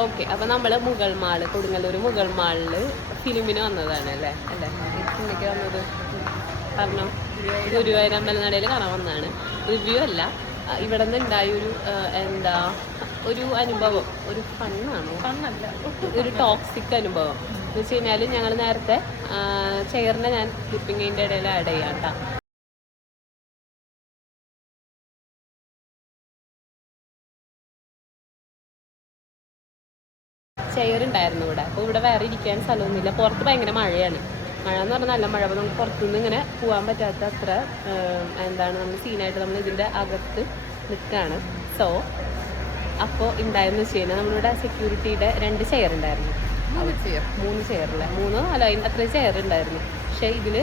Okay അപ്പൊ നമ്മൾ Mughal mall Kodungallur Mughal മാളിൽ ഫിലിമിന് വന്നതാണ് അല്ലേ? അല്ലേ? എനിക്ക് വന്നത്? പറഞ്ഞു ഗുരുവായൂർ അമ്പലനടയിൽ കാണാൻ വന്നതാണ്. റിവ്യൂ അല്ല ഇവിടെ നിന്ന് ഉണ്ടായ ഒരു എന്താ ഒരു അനുഭവം ഒരു ഫണ്ണാണ്? ഫണ്ണല്ല. ഒരു ടോക്സിക് അനുഭവം. എന്ന് വെച്ച് കഴിഞ്ഞാൽ ഞങ്ങൾ നേരത്തെ ചെയറിനെ ഞാൻ ക്ലിപ്പിങ്ങിന്റെ ഇടയിൽ ആഡ് ചെയ്യാം കേട്ടോ ചെയർ ഉണ്ടായിരുന്നു ഇവിടെ. അപ്പോൾ ഇവിടെ വേറെ ഇരിക്കാൻ സ്ഥലമൊന്നുമില്ല. പുറത്ത് ഭയങ്കര മഴയാണ്. മഴ എന്ന് പറഞ്ഞാൽ നല്ല മഴ. അപ്പോൾ നമുക്ക് പുറത്തുനിന്ന് ഇങ്ങനെ പോകാൻ പറ്റാത്ത അത്ര എന്താണ് നമ്മൾ സീനായിട്ട് നമ്മൾ ഇതിന്റെ അകത്ത് നിൽക്കുകയാണ് സോ അപ്പോൾ ഉണ്ടായെന്ന് വെച്ച് കഴിഞ്ഞാൽ നമ്മളിവിടെ സെക്യൂരിറ്റിയുടെ രണ്ട് ചെയർ ഉണ്ടായിരുന്നു. മൂന്ന് ചെയറില്ല മൂന്നോ അല്ല? അത്ര ചെയർ ഉണ്ടായിരുന്നു. പക്ഷേ ഇതിൽ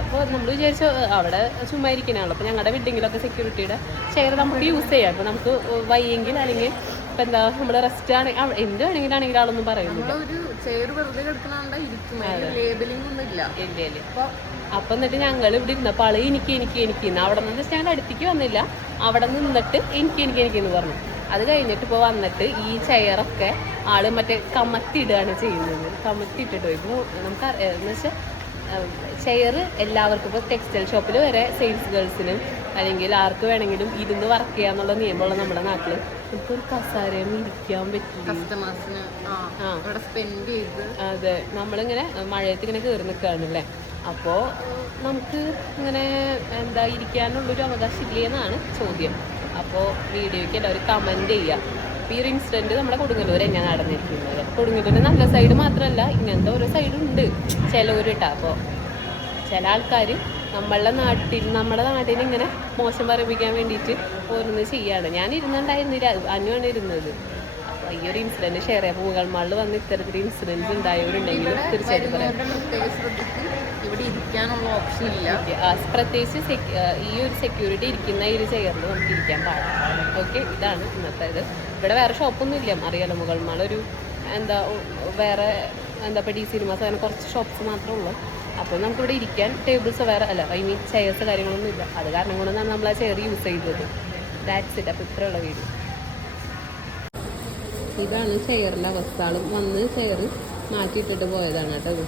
അപ്പോൾ നമ്മൾ വിചാരിച്ചു അവിടെ ചുമ്മാ ഇരിക്കണല്ലോ അപ്പോൾ ഞങ്ങളുടെ ബിൽഡിങ്ങിലൊക്കെ സെക്യൂരിറ്റിയുടെ ചെയർ നമുക്ക് യൂസ് ചെയ്യാം. അപ്പോൾ നമുക്ക് വയ്യെങ്കിൽ അല്ലെങ്കിൽ ഇപ്പം എന്താ നമ്മുടെ റെസ്റ്റ് ആണ്. എന്ത് വേണമെങ്കിലാണെങ്കിൽ ആളൊന്നും പറയുന്നില്ല. അപ്പൊ എന്നിട്ട് ഞങ്ങൾ ഇവിടെ ഇരുന്നപ്പോൾ ആൾ എനിക്ക് എനിക്ക് എനിക്ക് അവിടെ നിന്ന് ഞാൻ അടുത്തേക്ക് വന്നില്ല. അവിടെ നിന്നിട്ട് എനിക്ക് എനിക്ക് എനിക്ക് എന്ന് പറഞ്ഞു. അത് കഴിഞ്ഞിട്ട് ഇപ്പോൾ വന്നിട്ട് ഈ ചെയറൊക്കെ ആൾ മറ്റേ കമത്തിയിടുകയാണ് ചെയ്യുന്നത്. കമത്തിയിട്ടിട്ട്? പോയി ഇപ്പോൾ നമുക്ക് എന്ന് വെച്ചാൽ ചെയർ എല്ലാവർക്കും ഇപ്പോൾ ടെക്സ്റ്റൈൽ ഷോപ്പിൽ വരെ സെയിൽസ് ഗേൾസിനും അല്ലെങ്കിൽ ആർക്ക് വേണമെങ്കിലും ഇരുന്ന് വർക്ക് ചെയ്യാന്നുള്ള നിയമമുള്ള നമ്മുടെ നാട്ടിൽ നമുക്കൊരു കസാരയും ഇരിക്കാൻ പറ്റില്ല. അതെ നമ്മളിങ്ങനെ മഴയത്ത് ഇങ്ങനെ കയറി നിൽക്കുകയാണല്ലേ അപ്പോ നമുക്ക് ഇങ്ങനെ എന്താ ഇരിക്കാനുള്ളൊരു അവകാശം ഇല്ലേ എന്നാണ് ചോദ്യം. അപ്പോ വീഡിയോയ്ക്ക് എല്ലാവരും കമന്റ് ചെയ്യുക അപ്പോൾ ഈ ഒരു ഇൻസിഡന്റ് നമ്മുടെ കൊടുങ്ങല്ലൂർ എങ്ങനെ നടന്നിരിക്കുന്നത്? കൊടുങ്ങല്ലൂരിന്റെ നല്ല സൈഡ് മാത്രമല്ല ഇങ്ങനത്തെ ഓരോ സൈഡും ഉണ്ട്. ചിലവർ കേട്ടോ അപ്പോൾ ചില ആൾക്കാർ നമ്മളുടെ നാട്ടിൽ നമ്മുടെ നാട്ടിൽ ഇങ്ങനെ മോശം പറയിപ്പിക്കാൻ വേണ്ടിയിട്ട് ഓരോന്ന് ചെയ്യാണ്. ഞാൻ ഇരുന്നുണ്ടായിരുന്നില്ല. അനുവാണ് ഇരുന്നത്. അപ്പോൾ ഈ ഒരു ഇൻസിഡന്റ് ഷെയർ ചെയ്യാം പൂകൾ മാളിൽ വന്ന് ഇത്തരത്തിൽ ഇൻസിഡൻസ് ഉണ്ടായവരുണ്ടെങ്കിൽ തീർച്ചയായിട്ടും പറയാം. ഇവിടെ ഇരിക്കാനുള്ള ഓപ്ഷൻ ഇല്ല. പ്രത്യേകിച്ച് ഈ ഒരു സെക്യൂരിറ്റി ഇരിക്കുന്ന ഈ ഒരു ചെയറിൽ നമുക്ക് ഇരിക്കാൻ പാടില്ല. ഓക്കെ ഇതാണ് ഇന്നത്തെ ഇത് ഇവിടെ വേറെ ഷോപ്പൊന്നും ഇല്ല. അറിയാലോ മുകൾ മാൾ ഒരു എന്താ വേറെ എന്താ ഇപ്പോൾ ഡി സിനിമാസ് അങ്ങനെ കുറച്ച് ഷോപ്പ്സ് മാത്രമേ ഉള്ളൂ. അപ്പോൾ നമുക്കിവിടെ ഇരിക്കാൻ ടേബിൾസ് വേറെ അല്ല ഐ മീൻ ചെയർസ് കാര്യങ്ങളൊന്നും ഇല്ല. അത് കാരണം കൊണ്ടാണ് നമ്മൾ ആ ചെയർ യൂസ് ചെയ്തത്. ദാറ്റ്സ് ഇറ്റ് അപ്പോൾ ഇത്രയുള്ള വീട് ഇതാണ് ചെയറിന്റെ അവസ്ഥ. ആളും വന്ന് ചെയർ മാറ്റിയിട്ടിട്ട് പോയതാണ് കേട്ടോ